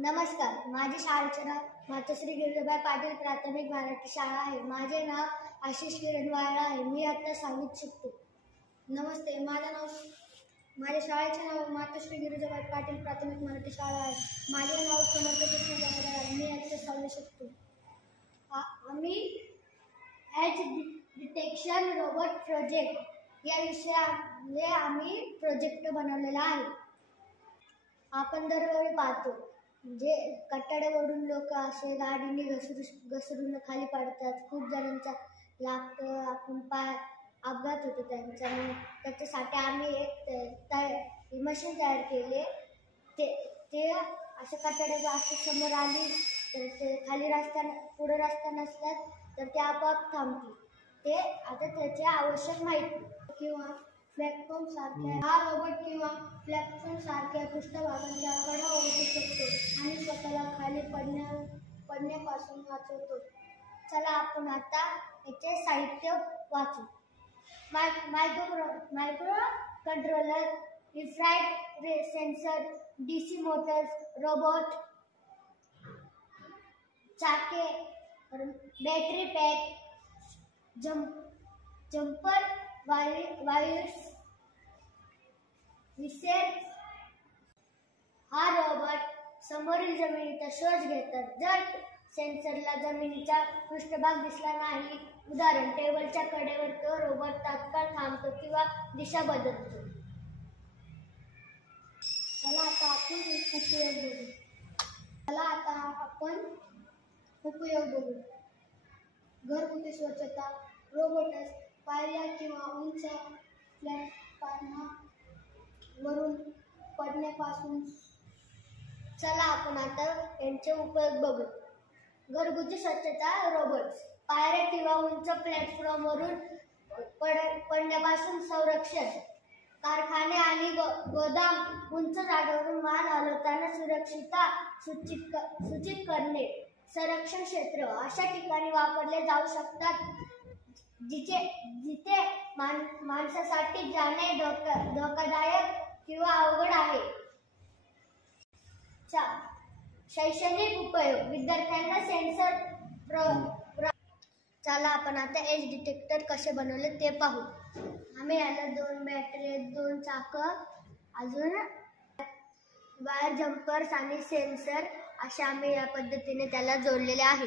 नमस्कार, माझे शाळेचे नाव मातोश्री गिरिजाबाई पाटील प्राथमिक मराठी शाळा आहे. माझे नाव आशिष किरण वाळा आहे. मी आता 6वीत शिकतो. नमस्ते, माझ्या शाळेचे नाव मातोश्री गिरिजाबाई पाटील प्राथमिक मराठी शाळा आहे. माझे नाव समर्थ कृष्ण जाधव आहे. मी आता 6वीत शिकतो. आम्ही एज डिटेक्शन रोबोट प्रोजेक्ट या विषयामध्ये आम्ही प्रोजेक्ट बनवलेला आहे. आपण दरवेळी पाहतो म्हणजे कट्टाड्यावरून लोक असे गाडीने घसरून खाली पडतात. खूप जणांचा लागतं, आपण अपघात होतो त्यांचा. मग त्याच्यासाठी आम्ही एक मशीन तयार केले. ते असे कट्टाड्या असं समोर आली तर ते खाली पुढे रस्ता नसतात तर ते आपोआप थांबतील. ते आता त्याची आवश्यक माहिती किंवा प्लॅटफॉर्म सारख्या हा रोबोट किंवा प्लॅटफॉर्म सारख्या पृष्ठभागांच्या कडा ओळखू शकतो आणि स्वतःला खाली पडण्यापासून वाचवतो. चला आपण आता याचे साहित्य वाचू. Micro controller, infrared sensor, DC Motors, robot, चाके, battery pack, jumper wires, Vincent. हा रोबोट समोरील जमिनीचा शोध घेतात. जर सेन्सरला जमिनीचा पृष्ठभाग दिसला नाही, उदाहरण टेबलच्या कडेवर, तो रोबोट तात्काळ थांबतो किंवा दिशा बदलतो. चला आता आपण उपयोग बघू. घरगुती स्वच्छता, रोबोट्स पायऱ्या किंवा उंच प्लॅटफॉर्मवरून पडण्यापासून. चला आपण आता यांचे उपयोग बघू. घरगुती स्वच्छता रोबोट्स, पायऱ्या किंवा उंच प्लॅटफॉर्मवरून पडण्यापासून संरक्षण. कारखाने आणि गोदाम उंच जागेवरून माल हलवताना सुरक्षितता सूचित करणे. संरक्षण क्षेत्र अशा ठिकाणी वापरले जाऊ शकतात जिथे माणसासाठी जाणे धोकादायक किंवा अवघड आहे. शैक्षणिक उपयोग, विद्यार्थ्यांना सेन्सर. चला आपण आता एज डिटेक्टर कसे बनवले ते पाहू. आम्ही याला 2 बॅटरी, 2 चाकं, अजून वायर, जम्पर्स आणि सेन्सर असे आम्ही या पद्धतीने त्याला जोडलेले आहे.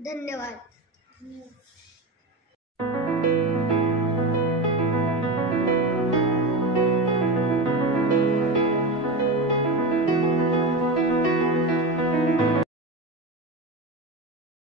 धन्यवाद.